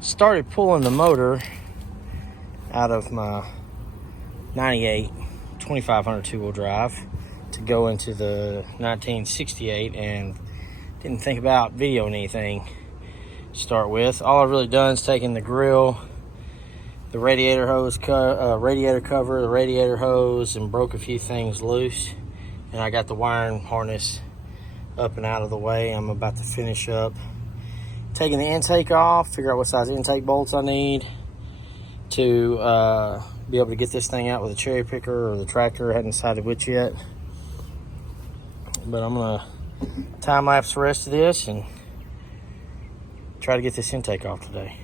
started pulling the motor out of my 98 2500 two-wheel drive to go into the 1968, and didn't think about videoing anything to start with. All I've really done is taken the grill, the radiator hose, radiator cover, the radiator hose, and broke a few things loose. And I got the wiring harness up and out of the way. I'm about to finish up taking the intake off, figure out what size intake bolts I need to be able to get this thing out with a cherry picker or the tractor. I hadn't decided which yet. But I'm gonna time lapse the rest of this and try to get this intake off today.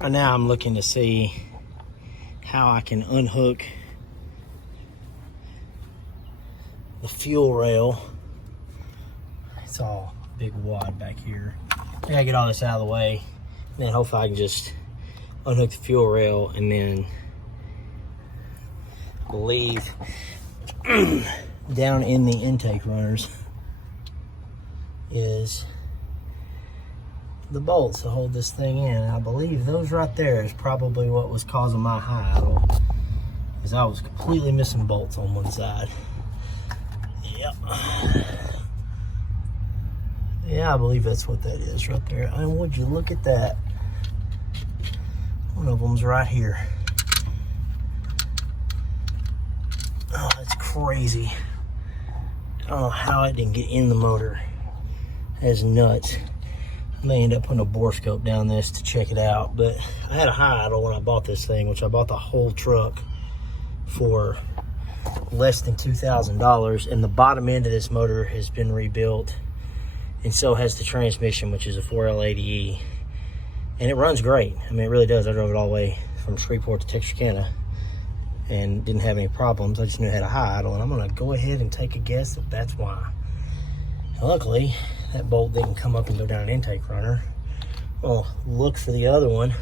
Right now I'm looking to see how I can unhook the fuel rail. It's all big wad back here. I gotta get all this out of the way, and then hopefully I can just unhook the fuel rail, and then I believe down in the intake runners is the bolts to hold this thing in. And I believe those right there is probably what was causing my high idle, because I was completely missing bolts on one side. Yep. Yeah, I believe that's what that is right there. And would you look at that? One of them's right here. Oh, that's crazy. I don't know how it didn't get in the motor. That's nuts. I may end up putting a bore scope down this to check it out, but I had a high idle when I bought this thing, which I bought the whole truck for less than $2,000, and the bottom end of this motor has been rebuilt, and so has the transmission, which is a 4L80E, and it runs great. I mean, it really does. I drove it all the way from Shreveport to Texarkana and didn't have any problems. I just knew it had a high idle, and I'm gonna go ahead and take a guess that that's why. Luckily, that bolt didn't come up and go down an intake runner. I'll look for the other one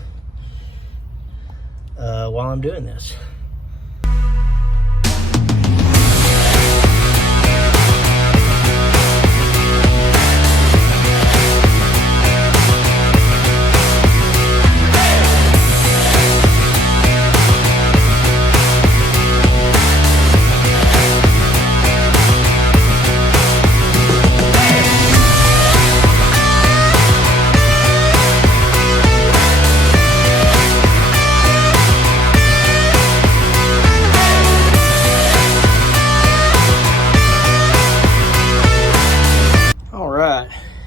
while I'm doing this.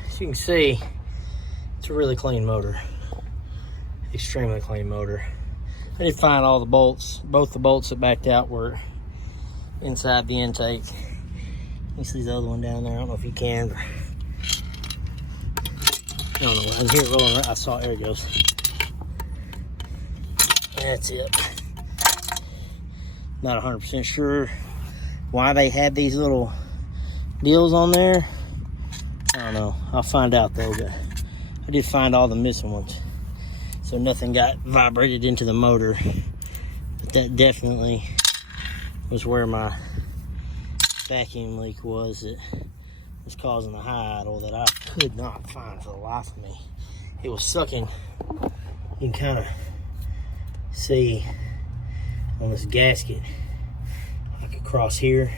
As you can see, it's a really clean motor, extremely clean motor. I did find all the bolts. Both the bolts that backed out were inside the intake. You see the other one down there? I don't know if you can. I don't know. I can hear it rolling. I saw it. There it goes. That's it. Not 100% sure why they had these little deals on there. I don't know. I'll find out though, but I did find all the missing ones. So nothing got vibrated into the motor. But that definitely was where my vacuum leak was that was causing the high idle that I could not find for the life of me. It was sucking. You can kind of see on this gasket, like across here,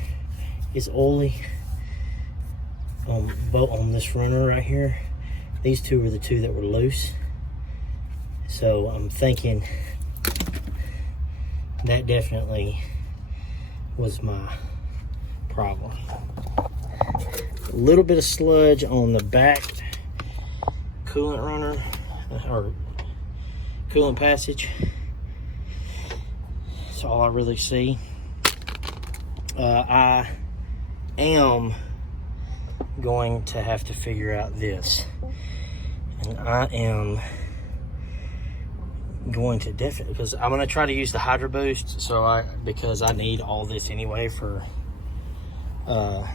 it's oily. On this runner right here, these two were the two that were loose. So I'm thinking that definitely was my problem. A little bit of sludge on the back coolant runner or coolant passage. That's all I really see. I am going to have to figure out this, and I am going to definitely, because I'm going to try to use the Hydro Boost, because I need all this anyway for For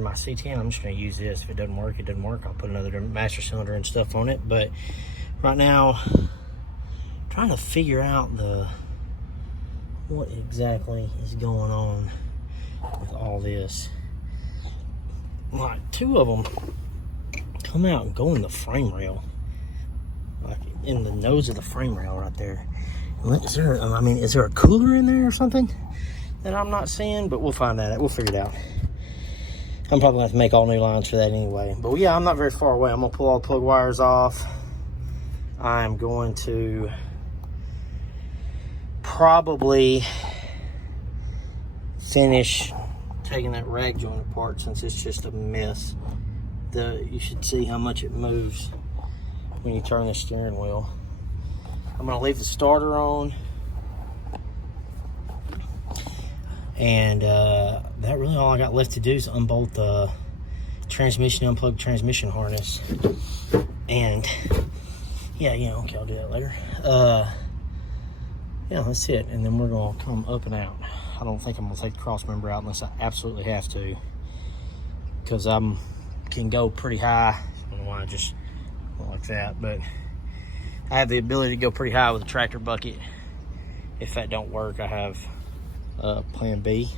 my C10, I'm just going to use this. If it doesn't work, it doesn't work. I'll put another master cylinder and stuff on it. But right now, I'm trying to figure out what exactly is going on with all this. Like, two of them come out and go in the frame rail, like in the nose of the frame rail right there. Is there, I mean, is there a cooler in there or something that I'm not seeing? But we'll find that out. We'll figure it out. I'm probably going to have to make all new lines for that anyway. But yeah, I'm not very far away. I'm going to pull all the plug wires off. I'm going to probably finish taking that rag joint apart, since it's just a mess. You should see how much it moves when you turn the steering wheel. I'm going to leave the starter on. And that really all I got left to do is unbolt the transmission, unplug transmission harness. And yeah, okay, I'll do that later. Yeah, that's it. And then we're gonna come up and out. I don't think I'm gonna take the cross member out unless I absolutely have to, because I can go pretty high. I don't know why I just went like that, but I have the ability to go pretty high with a tractor bucket. If that don't work, I have plan B,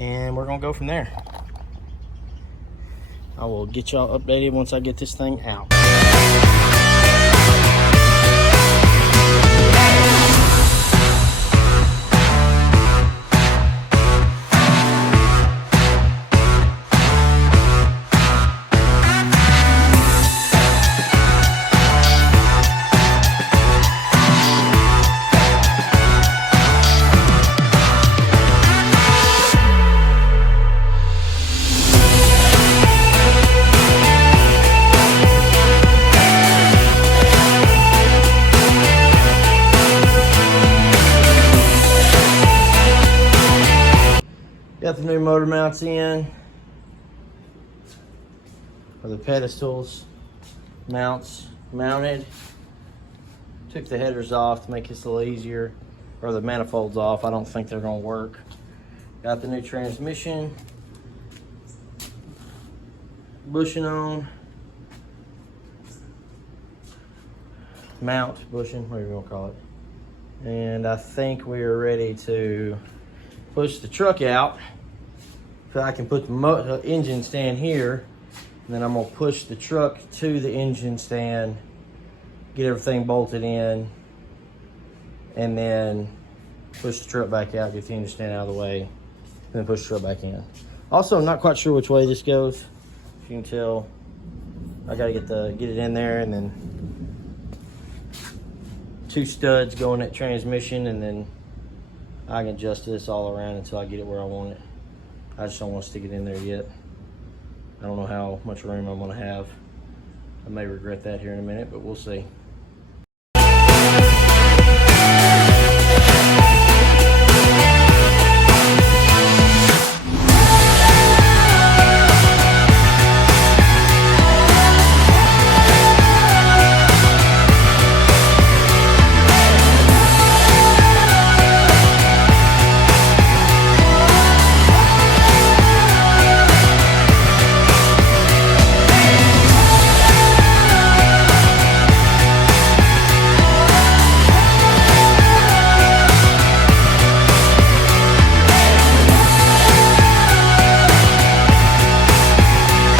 and we're gonna go from there. I will get y'all updated once I get this thing out. Got the new motor mounts in, or the pedestals, mounts mounted. Took the headers off to make this a little easier, or the manifolds off. I don't think they're gonna work. Got the new transmission bushing on, mount bushing, whatever you wanna call it. And I think we are ready to push the truck out, so I can put the engine stand here, and then I'm gonna push the truck to the engine stand, get everything bolted in, and then push the truck back out, get the engine stand out of the way, and then push the truck back in. Also, I'm not quite sure which way this goes. If you can tell, I gotta get it in there, and then 2 studs go in that transmission, and then I can adjust this all around until I get it where I want it. I just don't want to stick it in there yet. I don't know how much room I'm gonna have. I may regret that here in a minute, but we'll see.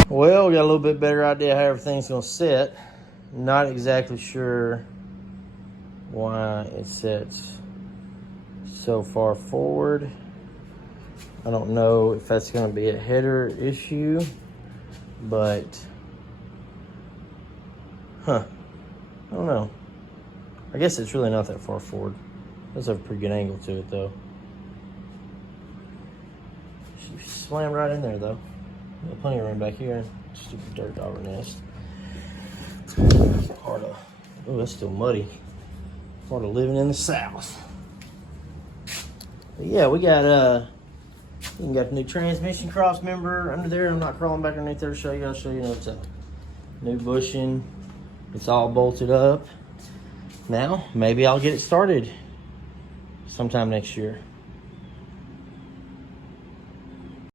Well, we got a little bit better idea how everything's gonna sit. Not exactly sure why it sits so far forward. I don't know if that's gonna be a header issue, but I don't know. I guess it's really not that far forward. It does have a pretty good angle to it though. She slammed right in there though. Got plenty of room back here. Stupid dirt dauber nest. Part of, oh, that's still muddy. Part of living in the South. But yeah, we got the new transmission cross member under there. I'm not crawling back underneath there to show you. I'll show you what's up. New bushing. It's all bolted up. Now, maybe I'll get it started sometime next year.